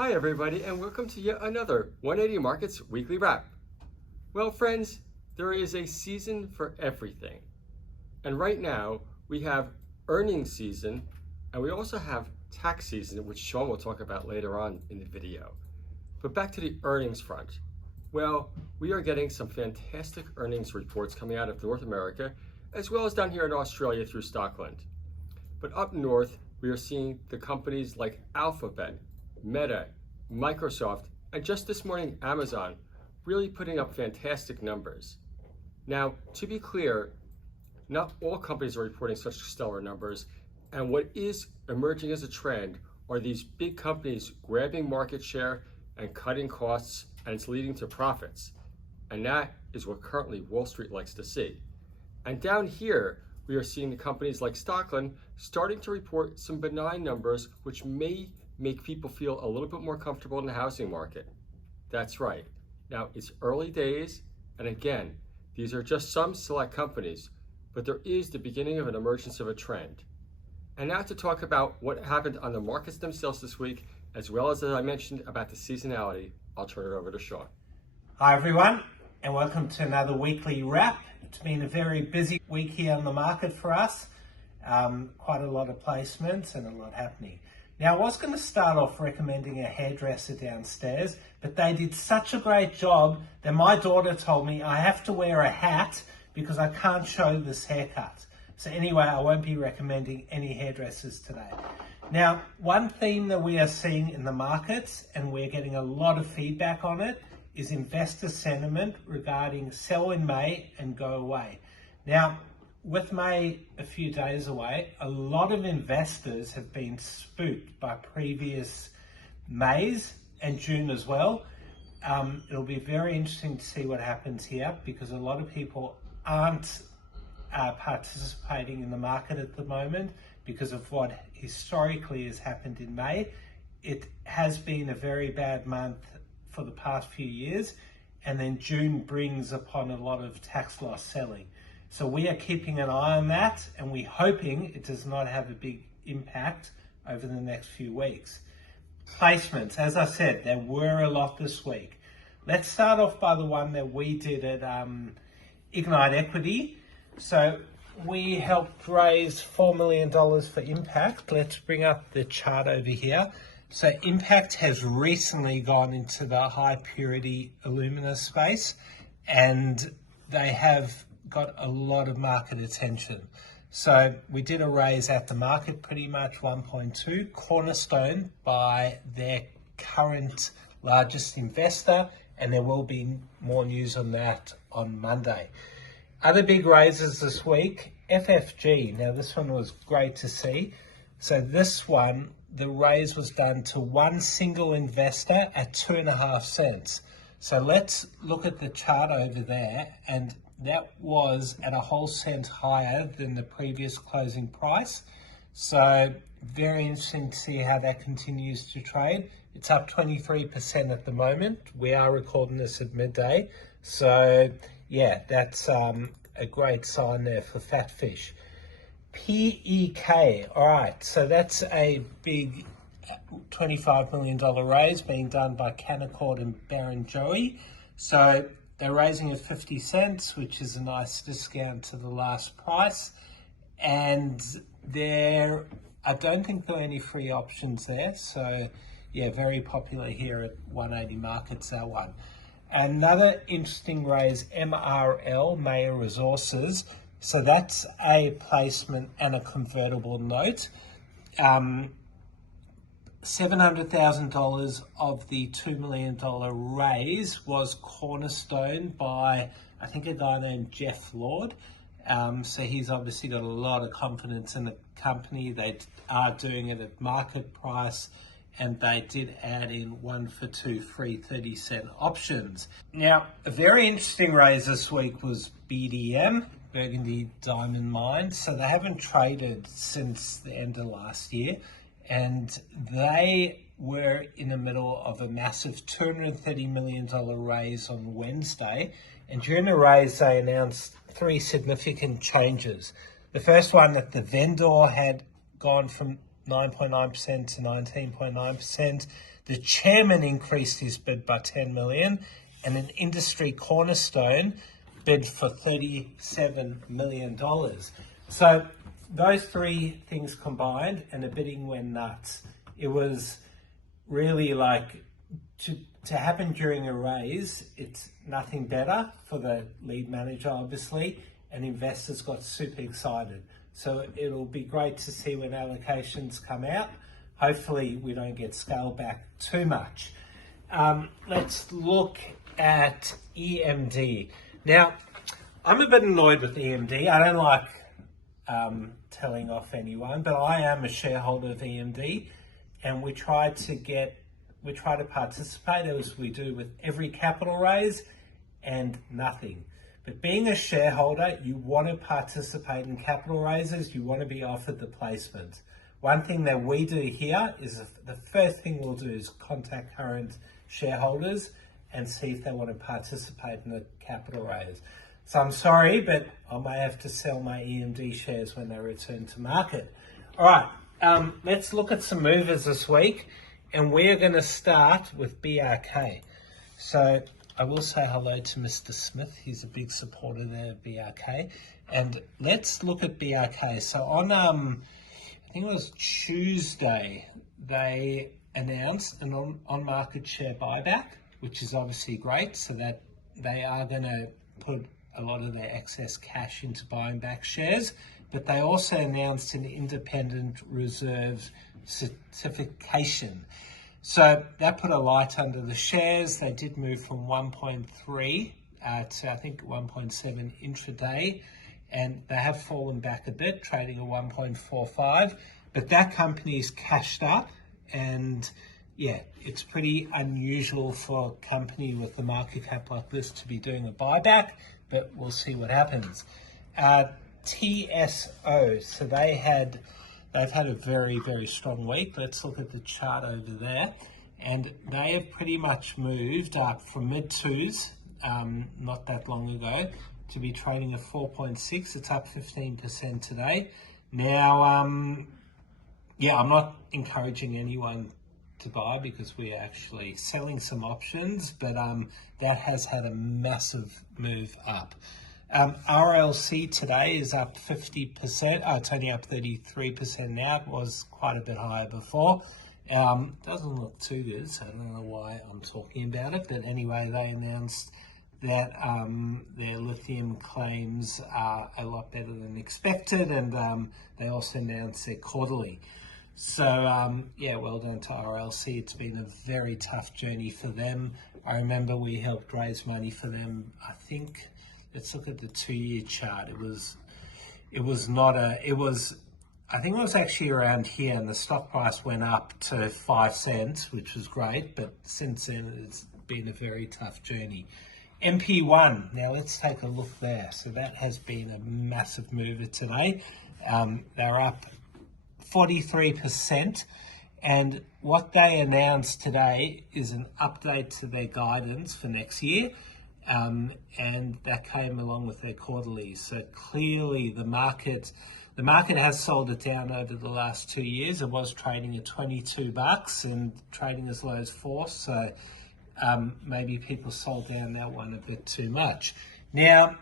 Hi everybody, and welcome to yet another 180 Markets Weekly Wrap. Well friends, there is a season for everything. And right now we have earnings season and we also have tax season, which Sean will talk about later on in the video. But back to the earnings front. Well, we are getting some fantastic earnings reports coming out of North America, as well as down here in Australia through Stockland. But up north, we are seeing the companies like Alphabet, Meta, Microsoft, and just this morning, Amazon, really putting up fantastic numbers. Now, to be clear, not all companies are reporting such stellar numbers, and what is emerging as a trend are these big companies grabbing market share and cutting costs, and it's leading to profits. And that is what currently Wall Street likes to see. And down here, we are seeing the companies like Stockland starting to report some benign numbers, which may make people feel a little bit more comfortable in the housing market. That's right. Now, it's early days, and again, these are just some select companies, but there is the beginning of an emergence of a trend. And now to talk about what happened on the markets themselves this week, as well as I mentioned about the seasonality, I'll turn it over to Sean. Hi everyone, and welcome to another weekly wrap. It's been a very busy week here on the market for us. Quite a lot of placements and a lot happening. Now, I was going to start off recommending a hairdresser downstairs, but they did such a great job that my daughter told me I have to wear a hat because I can't show this haircut. So anyway, I won't be recommending any hairdressers today. Now, one theme that we are seeing in the markets, and we're getting a lot of feedback on it, is investor sentiment regarding sell in May and go away. Now, with May a few days away, a lot of investors have been spooked by previous Mays and June as well. It'll be very interesting to see what happens here because a lot of people aren't participating in the market at the moment because of what historically has happened in May. It has been a very bad month for the past few years, and then June brings upon a lot of tax loss selling. So we are keeping an eye on that, and we're hoping it does not have a big impact over the next few weeks. Placements, as I said, there were a lot this week. Let's start off by the one that we did at Ignite Equity. So we helped raise $4 million for Impact. Let's bring up the chart over here. So Impact has recently gone into the high purity alumina space, and they have got a lot of market attention. So we did a raise at the market, pretty much 1.2, cornerstone by their current largest investor, and there will be more news on that on Monday. Other big raises this week, FFG. Now this one was great to see. So this one, the raise was done to one single investor at 2.5 cents. So let's look at the chart over there, and that was at a whole cent higher than the previous closing price. So very interesting to see how that continues to trade. It's up 23% at the moment. We are recording this at midday. So yeah, that's a great sign there for Fatfish. PEK, all right, so that's a big $25 million raise being done by Canaccord and Barrenjoey. So they're raising at 50 cents, which is a nice discount to the last price. And I don't think there are any free options there. So yeah, very popular here at 180 Markets, that one. Another interesting raise, MRL, Maya Resources. So that's a placement and a convertible note. $700,000 of the $2 million raise was cornerstone by, I think, a guy named Jeff Lord. So he's obviously got a lot of confidence in the company. They are doing it at market price, and they did add in 1 for 2 free 30-cent options. Now, a very interesting raise this week was BDM, Burgundy Diamond Mine. So they haven't traded since the end of last year, and they were in the middle of a massive $230 million raise on Wednesday. And during the raise, they announced 3 significant changes. The first one, that the vendor had gone from 9.9% to 19.9%. The chairman increased his bid by 10 million, and an industry cornerstone bid for $37 million. So those three things combined, and the bidding went nuts. It was really like to happen during a raise. It's nothing better for the lead manager, obviously, and investors got super excited. So it'll be great to see when allocations come out. Hopefully we don't get scaled back too much. Let's look at EMD. Now, I'm a bit annoyed with EMD. I don't like telling off anyone, but I am a shareholder of EMD, and we try to participate as we do with every capital raise and nothing. But being a shareholder, you want to participate in capital raises, you want to be offered the placement. One thing that we do here is the first thing we'll do is contact current shareholders and see if they want to participate in the capital raise. So I'm sorry, but I may have to sell my EMD shares when they return to market. All right, let's look at some movers this week, and we're going to start with BRK. So I will say hello to Mr. Smith. He's a big supporter there of BRK. And let's look at BRK. So on, I think it was Tuesday, they announced an on-market share buyback, which is obviously great, so that they are going to put a lot of their excess cash into buying back shares. But they also announced an independent reserve certification. So that put a light under the shares. They did move from 1.3 to I think 1.7 intraday, and they have fallen back a bit, trading at 1.45. But that company's cashed up, and yeah, it's pretty unusual for a company with a market cap like this to be doing a buyback, but we'll see what happens. TSO, so they've had a very, very strong week. Let's look at the chart over there. And they have pretty much moved up from mid-twos, not that long ago, to be trading at 4.6. It's up 15% today. Now, yeah, I'm not encouraging anyone to buy because we're actually selling some options, but that has had a massive move up. RLC today is up 50%. It's only up 33% now. It was quite a bit higher before. Doesn't look too good, so I don't know why I'm talking about it. But anyway, they announced that their lithium claims are a lot better than expected, and they also announced their quarterly. So, yeah, well done to RLC. It's been a very tough journey for them. I remember we helped raise money for them, I think. Let's look at the 2-year chart. I think it was actually around here, and the stock price went up to 5 cents, which was great, but since then it's been a very tough journey. MP1, now let's take a look there. So that has been a massive mover today. They're up 43%, and what they announced today is an update to their guidance for next year. And that came along with their quarterly. So clearly the market has sold it down over the last 2 years. It was trading at $22 and trading as low as $4. So maybe people sold down that one a bit too much. Now,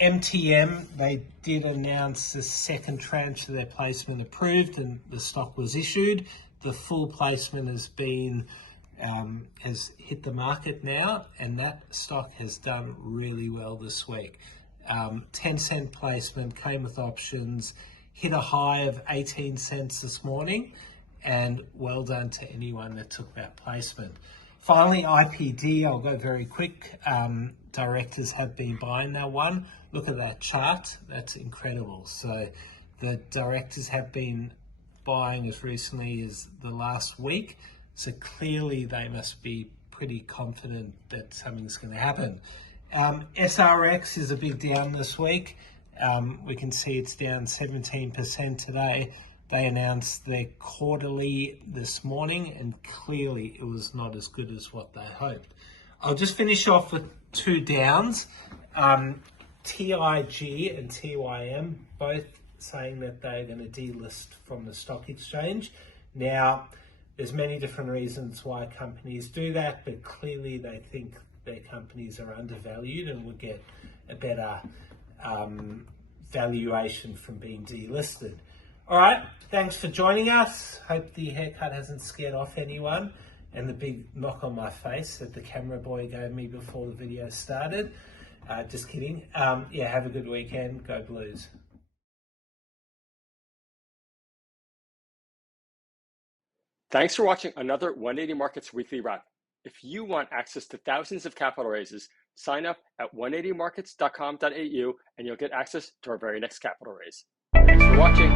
MTM, they did announce the second tranche of their placement approved, and the stock was issued. The full placement has hit the market now, and that stock has done really well this week. 10-cent placement, came with options, hit a high of 18 cents this morning, and well done to anyone that took that placement. Finally, IPD, I'll go very quick. Directors have been buying that one. Look at that chart, that's incredible. So the directors have been buying as recently as the last week. So clearly they must be pretty confident that something's going to happen. SRX is a big down this week. We can see it's down 17% today. They announced their quarterly this morning, and clearly it was not as good as what they hoped. I'll just finish off with two downs. TIG and TYM, both saying that they're going to delist from the stock exchange. Now, There's many different reasons why companies do that, but clearly they think their companies are undervalued and would get a better valuation from being delisted. All right, thanks for joining us. Hope the haircut hasn't scared off anyone and the big knock on my face that the camera boy gave me before the video started. Just kidding. Yeah, have a good weekend. Go Blues. Thanks for watching another 180 Markets Weekly Wrap. If you want access to thousands of capital raises, sign up at 180markets.com.au and you'll get access to our very next capital raise. Thanks for watching.